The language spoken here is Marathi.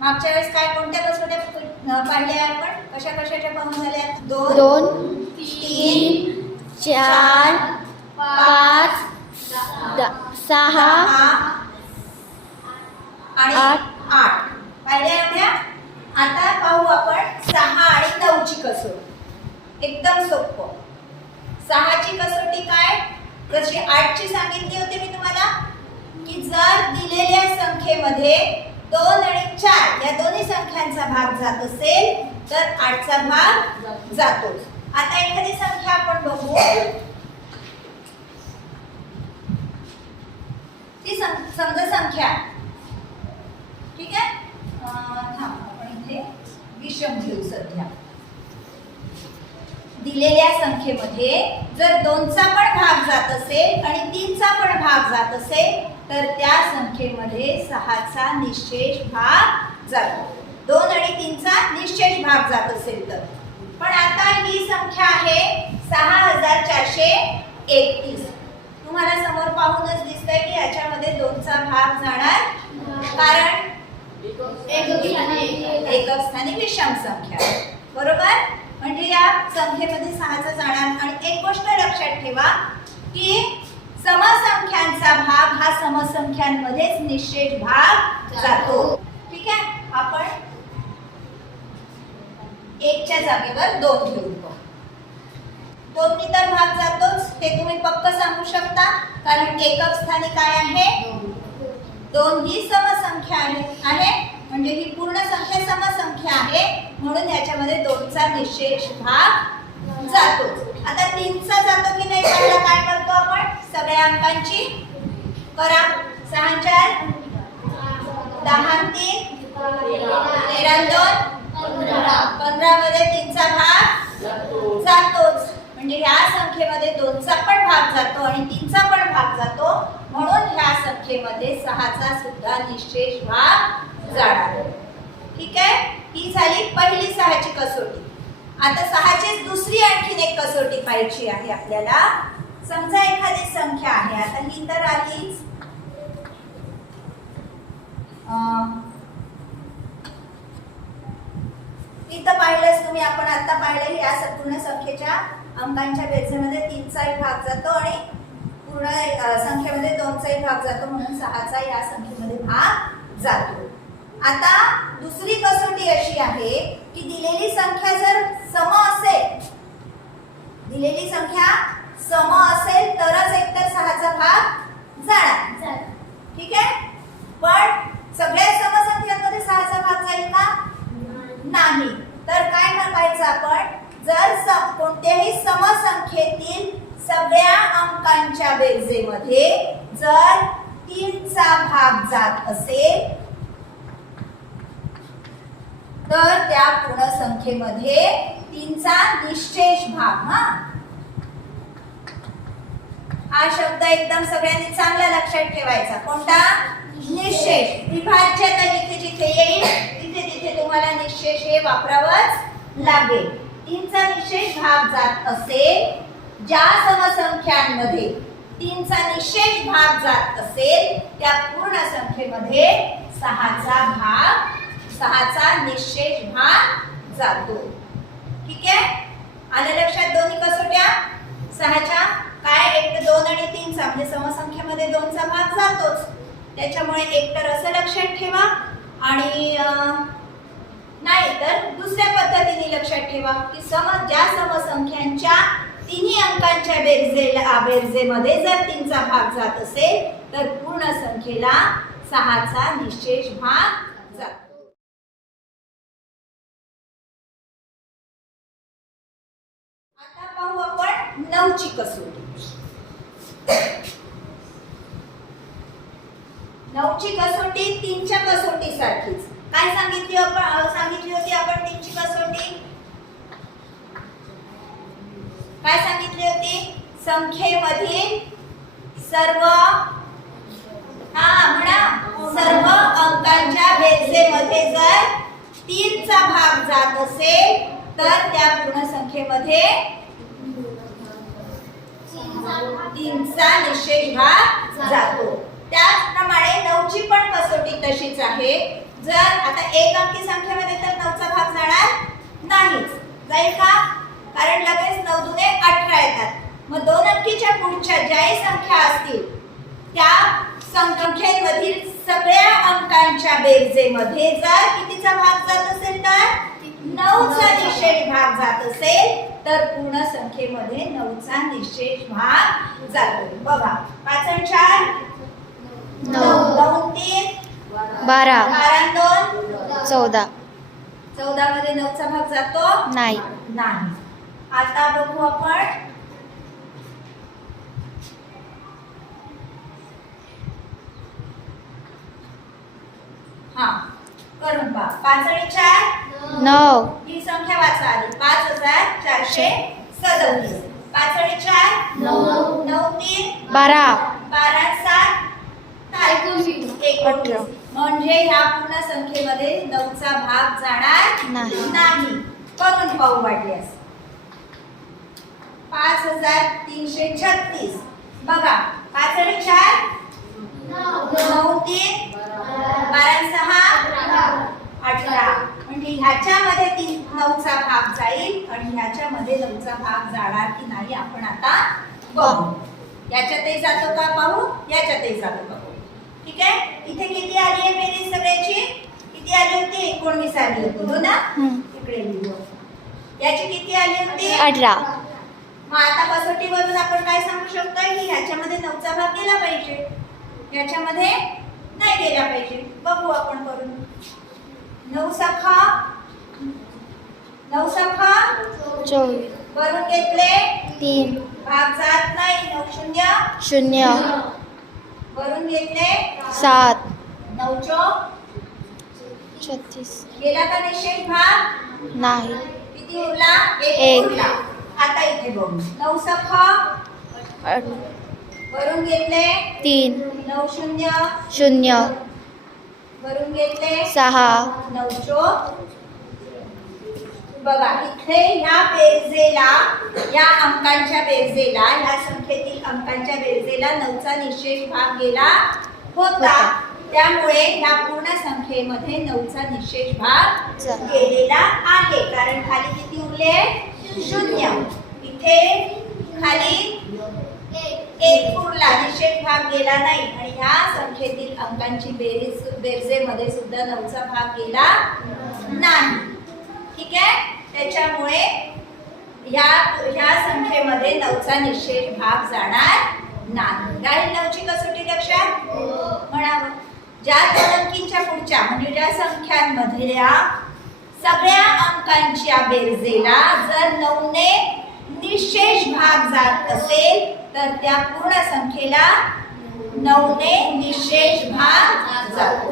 मागच्या वेळेस काय कोणत्या कसोट्या पाहिल्या आपण? कशा कशाच्या पाहून झाल्या? 2 3 4 5 6 आणि 8 पाहिल्या एवढ्या. आता पाहू आपण 6 आणि 9 ची कसोटी. एकदम सोपं. 6 ची कसोटी काय? जशी 8 ची सांगितली होती मी तुम्हाला की जर दिलेल्या संख्येमध्ये 2 आणि 4 या दोन्ही संख्यांचा भाग जात असेल तर 8 चा भाग जातो. आता एखादी संख्या आपण बघू. ती समजा संख्या, ठीक आहे. आपण इथे विषम घेऊ सध्या. दिलेल्या संख्येमध्ये जर 2 चा पण भाग जात असेल आणि 3 चा पण भाग जात असेल तर त्या संख्येमध्ये 6 चा निश्चेष भाग जातो. 2 आणि 3 चा निश्चेष भाग जात असेल तर. पण आता ही संख्या आहे 6431. तुम्हाला समोर पाहूनच दिसतंय की याच्यामध्ये 2 चा भाग जाणार, कारण एकक स्थानी विषम संख्या, बरोबर. म्हणजे या संख्येमध्ये 6 चा जाणार. आणि एक गोष्ट लक्षात ठेवा की समसंख्यांचा भाग हा समसंख्यांमध्येच निश्चेष भाग जातो, ठीक आहे. आपण 1 च्या जागेवर 2 घेऊन पाहू. 2 नी तर भाग जातोच, हे तुम्ही पक्क सांगू शकता, कारण एकक स्थानी काय आहे? 2 ही समसंख्या आहे, म्हणजे ही पूर्ण संख्या समसंख्या आहे, म्हणून याच्यामध्ये 2 चा निश्चेष भाग जातो. आता 3 चा जातो की नाही पाहिला. काय करतो आपण? सगळ्या अंकांची करा. 6 4 10 3 13 2 15 मध्ये 3 चा भाग जातोच. म्हणजे ह्या संख्येमध्ये 2 चा पण भाग जातो आणि 3 चा पण भाग जातो, म्हणून ह्या संख्येमध्ये 6 चा सुद्धा निश्चेष भाग जाणार, ठीक आहे. ही झाली पहिली 6 ची कसोटी. आता 6 ची दुसरी आणखीन एक कसोटी पाहायची आहे आपल्याला. समजा एखादी संख्या आहे, आता ही तर आलीच, इथं पाहिलंच तुम्ही, आपण आता पाहिलं या पूर्ण संख्येच्या अंकांच्या बेरजेमध्ये 3 चाही भाग जातो आणि पूर्ण संख्येमध्ये 2 चाही भाग जातो, म्हणून 6 चा या संख्येमध्ये भाग जातो. आता दुसरी कसोटी अशी आहे की दिलेली संख्या जर सम असेल, दिलेली संख्या सम असेल तरच एकतर 6 चा भाग जाणार, ठीक आहे. पण सगळ्या समसंख्यांमध्ये 6 चा भाग जाईल का? नाही. तर काय करायचं आपण? जर कोणत्याही समसंख्येतील सगळ्या अंकांच्या बेरजेमध्ये जर 3 चा भाग जात असेल तर त्या पूर्ण संख्येमध्ये 3 चा निश्चेष भाग, हा शब्द एकदम सगळ्यांनी चांगला लक्षात ठेवायचा. कोणता? निश्चेष. विभाज्य तर जिथे जिथे येईल तिथे तिथे तुम्हाला निश्चेष हे वापरावंच लागेल. 3 चा निश्चेष भाग जात असेल, ज्या समसंख्यांमध्ये 3 चा निश्चेष भाग जात असेल त्या पूर्ण संख्येमध्ये 6 चा निश्चेष भाग जातो, ठीक आहे. आलं लक्षात दोन्ही कसोट्या 6 च्या? काय? एक तर 2 आणि 3 चा, म्हणजे समसंख्येमध्ये 2 चा भाग जातोच, त्याच्यामुळे एक तर असं लक्षात ठेवा आणि नाही तर दुसऱ्या पद्धतीने लक्षात ठेवा की ज्या समसंख्यांच्या तिन्ही अंकांच्या बेरजेमध्ये जर 3 चा भाग जात असेल तर पूर्ण संख्येला 6 चा निश्चेष भाग जातो. आता पाहू आपण 9 ची कसोटी. 9 ची कसोटी 3 च्या कसोटी सारखीच. काय सांगितली होती आपण 3 ची कसोटी? काय सांगितली होती? संख्येमधील सर्व सर्व अंकांच्या बेरजेमध्ये जर 3 चा भाग जात असेल तर त्या पूर्ण संख्येमध्ये 3 चा निश्चेष भाग जातो. त्याचप्रमाणे 9 ची पण कसोटी तशीच आहे. जर आता एक अंकी संख्येमध्ये तर 9चा भाग जाणार नाहीच. जाईल का? कारण लगेच 9 दुने 18 येतात. मग 2 अंकीच्या पुढच्या ज्याही संख्या असतील त्या संख्येमधील सगळ्या अंकांच्या बेरजेमध्ये जर कितीचा भाग जात असेल तर 9चा निशेष भाग जात असेल तर पूर्ण संख्येमध्ये 9चा निशेष भाग जातो. बघा 5 आणि 4 9 9 3 12 12 2 14 14 मध्ये 9चा भाग जातो नाही. नाही. आता बघू आपण हा करून पहा. 5 आणि 4 9 ही संख्या वाचा आधी. 5437. 5 आणि 4 9 9 3 12 12 7 19. म्हणजे ह्या पूर्ण संख्येमध्ये 9चा भाग जाणार नाही. करून पाहू वाटल्यास. 5336. बघा 5 आणि 4 9 3 12 6 18. म्हणजे ह्याच्यामध्ये 9चा भाग जाईल आणि ह्याच्यामध्ये 9चा भाग जाणार की नाही आपण आता बघू. याच्यातही जातो का पाहू, याच्यातही जातो का पाहू. ठीक आहे. इथे किती आली आहे बेरीज सगळ्याची? किती आली होती? 19 आली होती हो ना. इकडे लिहू. याची किती आली होती? 18. मग आता कसोटीवरून आपण काय सांगू शकतो की ह्याच्यामध्ये 9चा भाग गेला पाहिजे, याच्यामध्ये नाही गेला पाहिजे. बघू आपण करून. 9 सखा 24 वरून घेतले 3 भाग जात नाही. 9 0 0 वरून घेतले 7 9 4 36 गेला का निशेष भाग? नाही. किती उरला? एक. 1 उरला. आता इथे बघू. 9 सखा 8 वरून घेतले 3 9 0 0 वरून घेतले 6 9 4. बघा इथे ह्या बेरजेला, या अंकांच्या बेरजेला, ह्या संख्येतील अंकांच्या बेरजेला 9चा निशेष भाग गेला होता. त्यामुळे ह्या पूर्ण संख्येमध्ये 9चा निशेष भाग गेलेला आहे. कारण खाली किती उरले? 0. इथे खाली 1 उरला, निशेष भाग गेला नाही. आणि ह्या संख्येतील अंकांची बेरजेमध्ये सुद्धा 9चा भाग गेला नाही. ठीक आहे. त्याच्यामुळे ह्या संख्येमध्ये 9चा निशेष भाग जाणार नाही. राहील 9ची कसोटी लक्षात? म्हणावं. ज्या 2 अंकींच्या पुढच्या म्हणजे ज्या संख्यांमधल्या सगळ्या अंकांच्या बेरजेला जर 9ने निशेष भाग जात असेल तर त्या पूर्ण संख्येला 9ने निशेष भाग जातो.